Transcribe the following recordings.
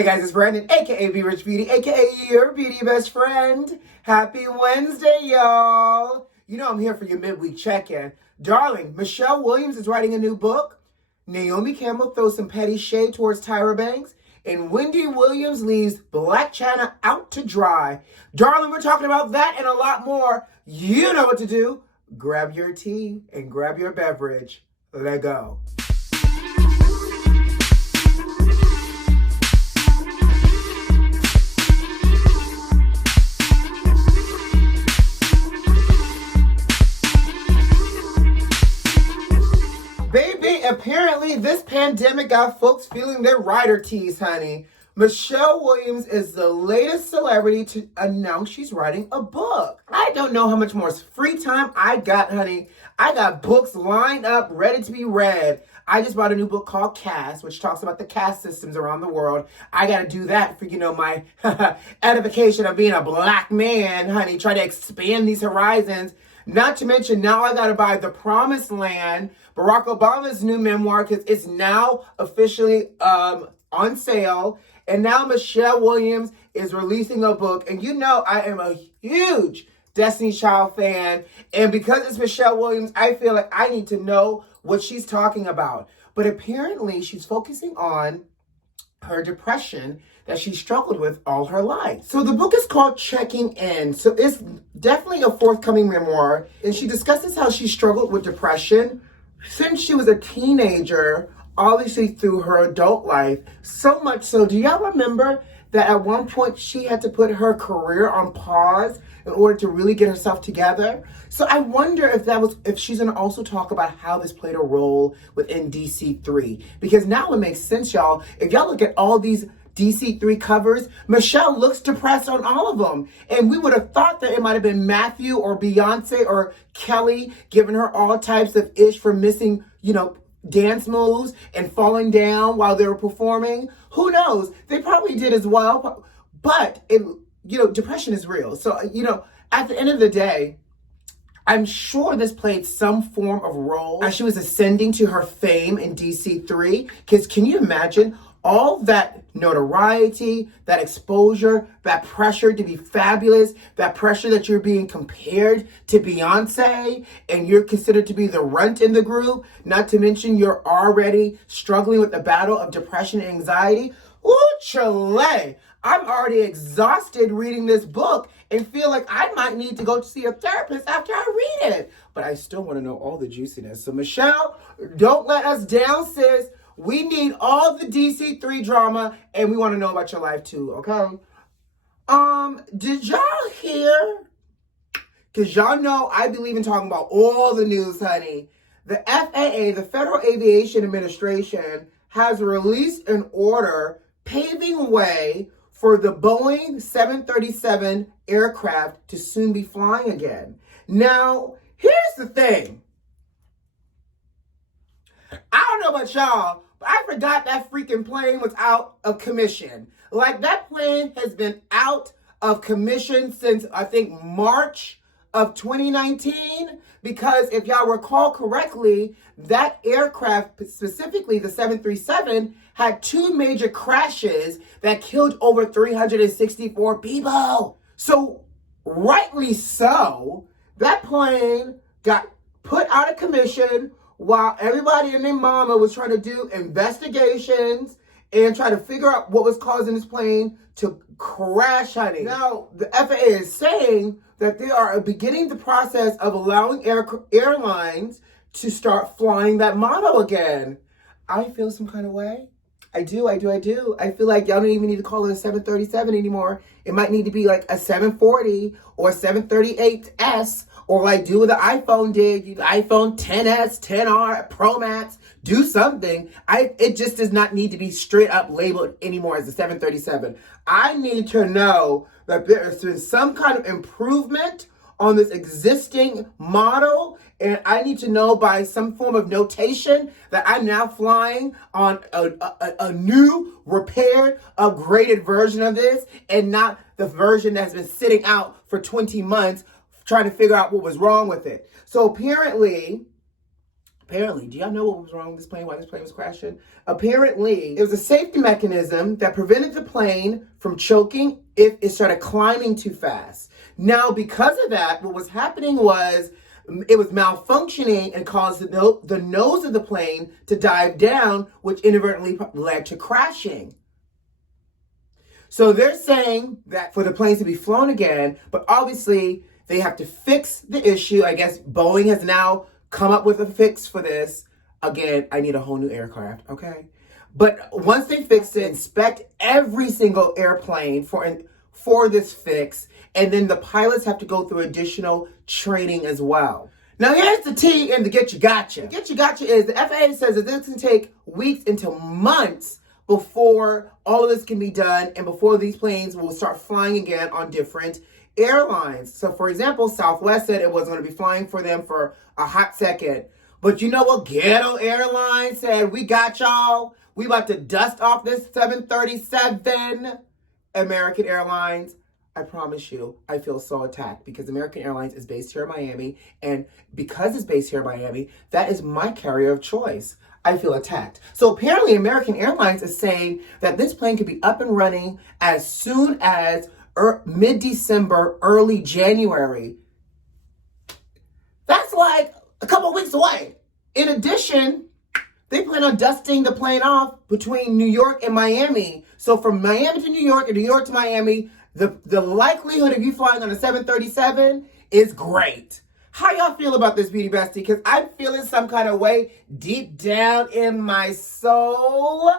Hey guys, it's Brandon, aka B.Rich Beauty, aka your beauty best friend. Happy Wednesday, y'all. You know I'm here for your midweek check-in. Darling, Michelle Williams is writing a new book. Naomi Campbell throws some petty shade towards Tyra Banks. And Wendy Williams leaves BLAC CHYNA out to dry. Darling, we're talking about that and a lot more. You know what to do. Grab your tea and grab your beverage. Let go. Baby, apparently this pandemic got folks feeling their rider tees, honey. Michelle Williams is the latest celebrity to announce she's writing a book. I don't know how much more free time I got, honey. I got books lined up, ready to be read. I just bought a new book called Caste, which talks about the caste systems around the world. I got to do that for, my edification of being a black man, honey, try to expand these horizons. Not to mention, now I got to buy The Promised Land, Barack Obama's new memoir, because it's now officially on sale. And now Michelle Williams is releasing a book. And you know I am a huge Destiny's Child fan. And because it's Michelle Williams, I feel like I need to know what she's talking about. But apparently she's focusing on her depression that she struggled with all her life. So the book is called Checking In. So it's definitely a forthcoming memoir. And she discusses how she struggled with depression since she was a teenager, obviously through her adult life. So much so, do y'all remember that at one point she had to put her career on pause in order to really get herself together? So I wonder if she's gonna also talk about how this played a role within DC3. Because now it makes sense, y'all. If y'all look at all these DC3 covers, Michelle looks depressed on all of them. And we would have thought that it might have been Matthew or Beyonce or Kelly giving her all types of ish for missing, dance moves and falling down while they were performing. Who knows? They probably did as well. But, depression is real. So, at the end of the day, I'm sure this played some form of role as she was ascending to her fame in DC3. Because can you imagine all that notoriety, that exposure, that pressure to be fabulous, that pressure that you're being compared to Beyonce and you're considered to be the runt in the group, not to mention you're already struggling with the battle of depression and anxiety. Ooh, Chile. I'm already exhausted reading this book and feel like I might need to go see a therapist after I read it. But I still want to know all the juiciness. So Michelle, don't let us down, sis. We need all the DC3 drama, and we want to know about your life too, okay? Did y'all hear? Because y'all know I believe in talking about all the news, honey. The FAA, the Federal Aviation Administration, has released an order paving way for the Boeing 737 aircraft to soon be flying again. Now, here's the thing. I don't know about y'all, but I forgot that freaking plane was out of commission. Like, that plane has been out of commission since, I think, March of 2019. Because if y'all recall correctly, that aircraft, specifically the 737, had two major crashes that killed over 364 people. So, rightly so, that plane got put out of commission while everybody and their mama was trying to do investigations and try to figure out what was causing this plane to crash, honey. Now, the FAA is saying that they are beginning the process of allowing airlines to start flying that model again. I feel some kind of way. I do. I feel like y'all don't even need to call it a 737 anymore. It might need to be like a 740 or 738S, or like do what the iPhone did, iPhone 10s, 10R, Pro Max, do something. It just does not need to be straight up labeled anymore as a 737. I need to know that there has been some kind of improvement on this existing model, and I need to know by some form of notation that I'm now flying on a new, repaired, upgraded version of this, and not the version that's been sitting out for 20 months trying to figure out what was wrong with it. So apparently Apparently, do y'all know what was wrong with this plane, why this plane was crashing? Apparently, it was a safety mechanism that prevented the plane from choking if it started climbing too fast. Now, because of that, what was happening was it was malfunctioning and caused the nose of the plane to dive down, which inadvertently led to crashing. So they're saying that for the planes to be flown again, but obviously they have to fix the issue. I guess Boeing has now come up with a fix for this. Again, I need a whole new aircraft, okay? But once they fix it, inspect every single airplane for this fix, and then the pilots have to go through additional training as well. Now here's the T in the get you gotcha. The get you gotcha is the FAA says that this can take weeks into months before all of this can be done and before these planes will start flying again on different airlines. So for example, Southwest said it wasn't going to be flying for them for a hot second. But you know what? Ghetto Airlines said, we got y'all. We about to dust off this 737. American Airlines, I promise you, I feel so attacked because American Airlines is based here in Miami. And because it's based here in Miami, that is my carrier of choice. I feel attacked. So apparently American Airlines is saying that this plane could be up and running as soon as mid-December, early January. That's like a couple weeks away. In addition, they plan on dusting the plane off between New York and Miami. So from Miami to New York and New York to Miami, the likelihood of you flying on a 737 is great. How y'all feel about this, Beauty Bestie? Because I'm feeling some kind of way deep down in my soul.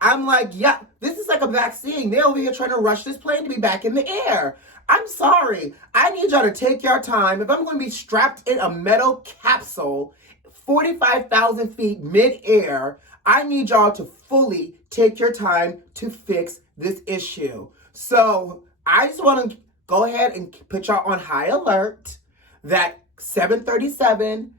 I'm like, yeah, this is like a vaccine. They're over here trying to rush this plane to be back in the air. I'm sorry. I need y'all to take your time. If I'm going to be strapped in a metal capsule, 45,000 feet mid-air, I need y'all to fully take your time to fix this issue. So I just want to go ahead and put y'all on high alert that 737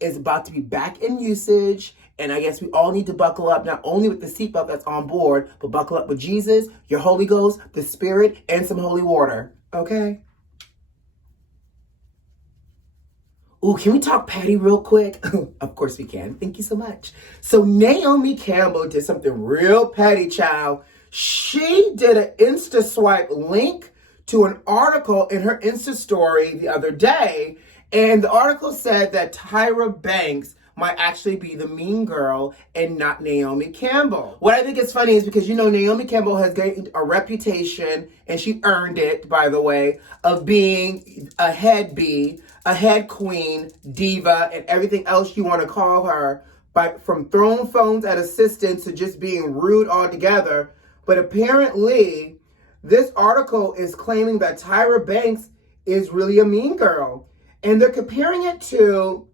is about to be back in usage. And I guess we all need to buckle up, not only with the seatbelt that's on board, but buckle up with Jesus, your Holy Ghost, the Spirit, and some holy water. Okay? Ooh, can we talk Patty real quick? Of course we can. Thank you so much. So Naomi Campbell did something real petty, child. She did an Insta swipe link to an article in her Insta story the other day. And the article said that TYRA Banks might actually be the mean girl and not Naomi Campbell. What I think is funny is because, you know, Naomi Campbell has gained a reputation, and she earned it, by the way, of being a head bee, a head queen, diva, and everything else you want to call her, from throwing phones at assistants to just being rude altogether. But apparently, this article is claiming that TYRA Banks is really a mean girl. And they're comparing it to,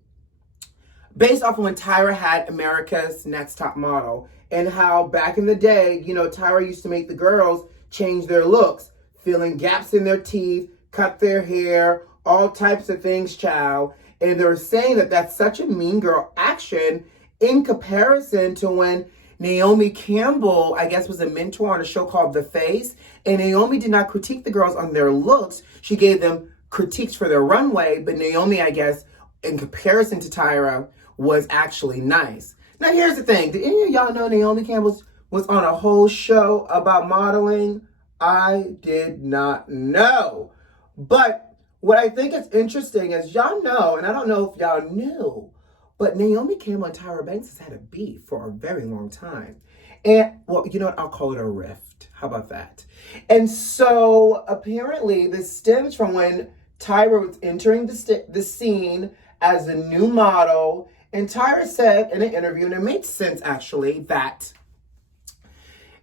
based off of when TYRA had America's Next Top Model, and how back in the day, you know, TYRA used to make the girls change their looks, filling gaps in their teeth, cut their hair, all types of things, child. And they're saying that that's such a mean girl action in comparison to when Naomi Campbell, I guess, was a mentor on a show called The Face. And Naomi did not critique the girls on their looks. She gave them critiques for their runway. But Naomi, I guess, in comparison to TYRA, was actually nice. Now, here's the thing. Did any of y'all know Naomi Campbell was on a whole show about modeling? I did not know. But what I think is interesting is y'all know, and I don't know if y'all knew, but Naomi Campbell and TYRA Banks has had a beef for a very long time. And, well, you know what? I'll call it a rift. How about that? And so, apparently, this stems from when TYRA was entering the scene as a new model. And TYRA said in an interview, and it made sense, actually, that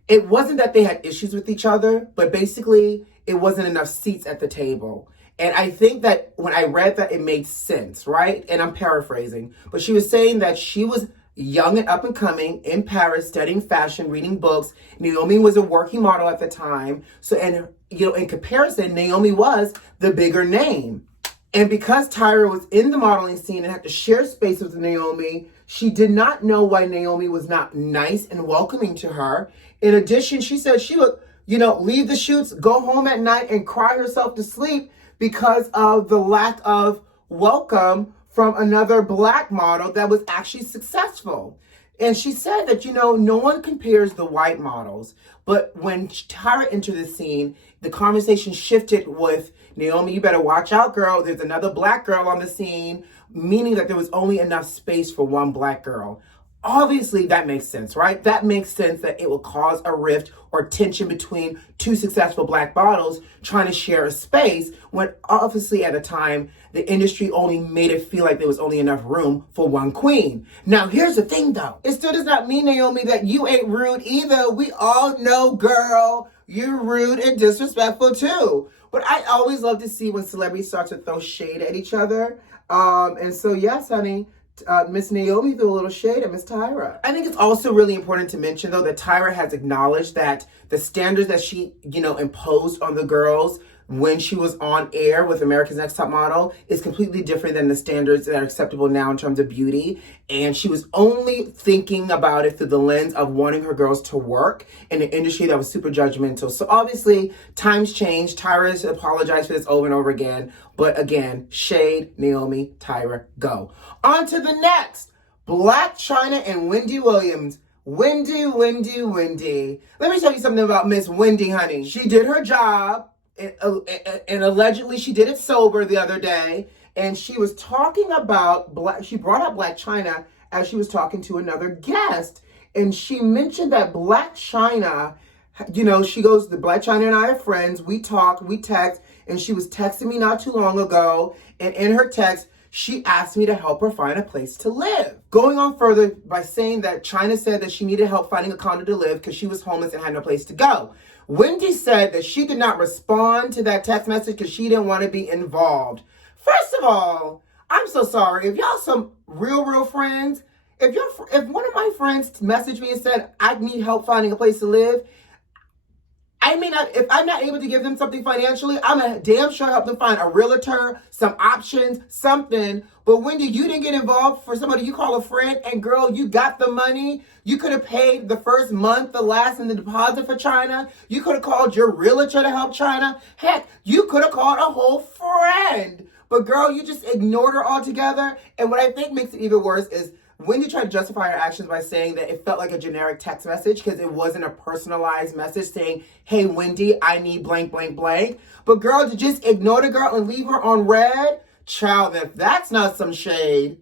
it wasn't that they had issues with each other, but basically, it wasn't enough seats at the table. And I think that when I read that, it made sense, right? And I'm paraphrasing. But she was saying that she was young and up and coming in Paris, studying fashion, reading books. Naomi was a working model at the time. So, and, you know, in comparison, Naomi was the bigger name. And because TYRA was in the modeling scene and had to share space with Naomi, she did not know why Naomi was not nice and welcoming to her. In addition, she said she would, you know, leave the shoots, go home at night and cry herself to sleep because of the lack of welcome from another black model that was actually successful. And she said that, no one compares the white models. But when Tyra entered the scene, the conversation shifted with, Naomi, you better watch out, girl. There's another black girl on the scene, meaning that there was only enough space for one black girl. Obviously, that makes sense, right? That makes sense that it will cause a rift or tension between two successful black models trying to share a space when obviously at the time, the industry only made it feel like there was only enough room for one queen. Now, here's the thing, though. It still does not mean, Naomi, that you ain't rude either. We all know, girl, you're rude and disrespectful, too. But I always love to see when celebrities start to throw shade at each other. And so, yes, honey, Miss Naomi threw a little shade at Miss Tyra. I think it's also really important to mention, though, that Tyra has acknowledged that the standards that she, imposed on the girls when she was on air with America's Next Top Model is completely different than the standards that are acceptable now in terms of beauty. And she was only thinking about it through the lens of wanting her girls to work in an industry that was super judgmental. So obviously, times change. Tyra's apologized for this over and over again. But again, shade, Naomi, Tyra, go. On to the next. BLAC CHYNA and Wendy Williams. Wendy. Let me tell you something about Miss Wendy, honey. She did her job. And allegedly she did it sober the other day, and she was talking about she brought up BLAC CHYNA as she was talking to another guest, and she mentioned that BLAC CHYNA, she goes, the BLAC CHYNA and I are friends, we talk, we text, and she was texting me not too long ago, and in her text, she asked me to help her find a place to live. Going on further by saying that CHYNA said that she needed help finding a condo to live because she was homeless and had no place to go. Wendy said that she did not respond to that text message because she didn't want to be involved. First of all, I'm so sorry. If y'all some real friends, if one of my friends messaged me and said, I need help finding a place to live, if I'm not able to give them something financially, I'm a damn sure help them find a realtor, some options, something. But Wendy, you didn't get involved for somebody you call a friend, and girl, you got the money. You could have paid the first month, the last, and the deposit for CHYNA. You could have called your realtor to help CHYNA. Heck, you could have called a whole friend. But girl, you just ignored her altogether. And what I think makes it even worse is Wendy tried to justify her actions by saying that it felt like a generic text message because it wasn't a personalized message saying, hey, Wendy, I need blank. But girl, to just ignore the girl and leave her on red, child, if that's not some shade.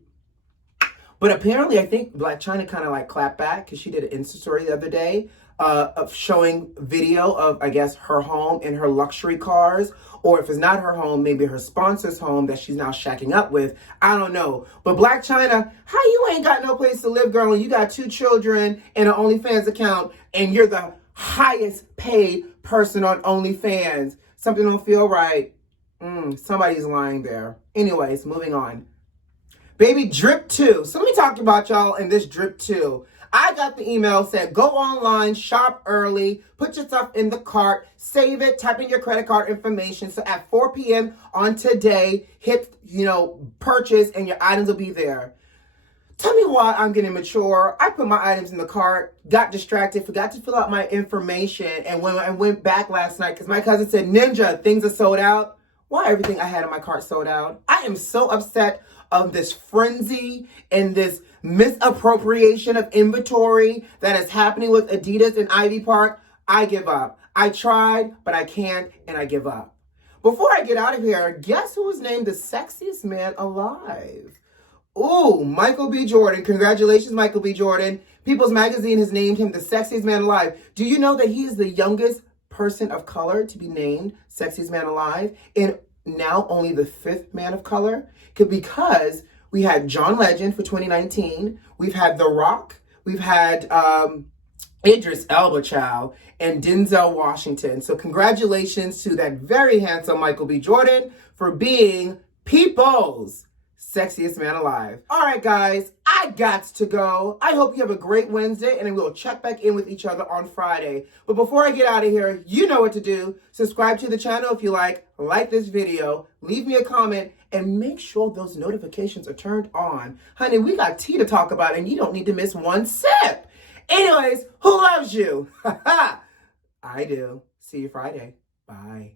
But apparently, I think BLAC CHYNA kind of like clapped back because she did an Insta story the other day of showing video of, I guess, her home in her luxury cars. Or if it's not her home, maybe her sponsor's home that she's now shacking up with. I don't know. But BLAC CHYNA, how you ain't got no place to live, girl, and you got 2 children and an OnlyFans account, and you're the highest paid person on OnlyFans? Something don't feel right. Somebody's lying there. Anyways, moving on. Baby, drip 2. So let me talk about y'all in this drip 2. I got the email, said go online, shop early, put your stuff in the cart, save it, type in your credit card information. So at 4 p.m. on today, hit, purchase, and your items will be there. Tell me why I'm getting mature. I put my items in the cart, got distracted, forgot to fill out my information, and when I went back last night, because my cousin said, Ninja, things are sold out. Why everything I had in my cart sold out? I am so upset of this frenzy and this misappropriation of inventory that is happening with Adidas and Ivy Park. I give up. I tried, but I can't, and I give up. Before I get out of here, guess who was named the sexiest man alive? Ooh, Michael B. Jordan. Congratulations, Michael B. Jordan. People's Magazine has named him the sexiest man alive. Do you know that he is the youngest person of color to be named sexiest man alive, and now only the 5th man of color? Because we had John Legend for 2019, we've had The Rock, we've had Idris Elba, child, and Denzel Washington. So congratulations to that very handsome Michael B. Jordan for being people's sexiest man alive. All right, guys, I got to go. I hope you have a great Wednesday, and we'll check back in with each other on Friday. But before I get out of here, you know what to do. Subscribe to the channel if you like this video, leave me a comment, and make sure those notifications are turned on. Honey, we got tea to talk about, and you don't need to miss one sip. Anyways, who loves you? I do. See you Friday. Bye.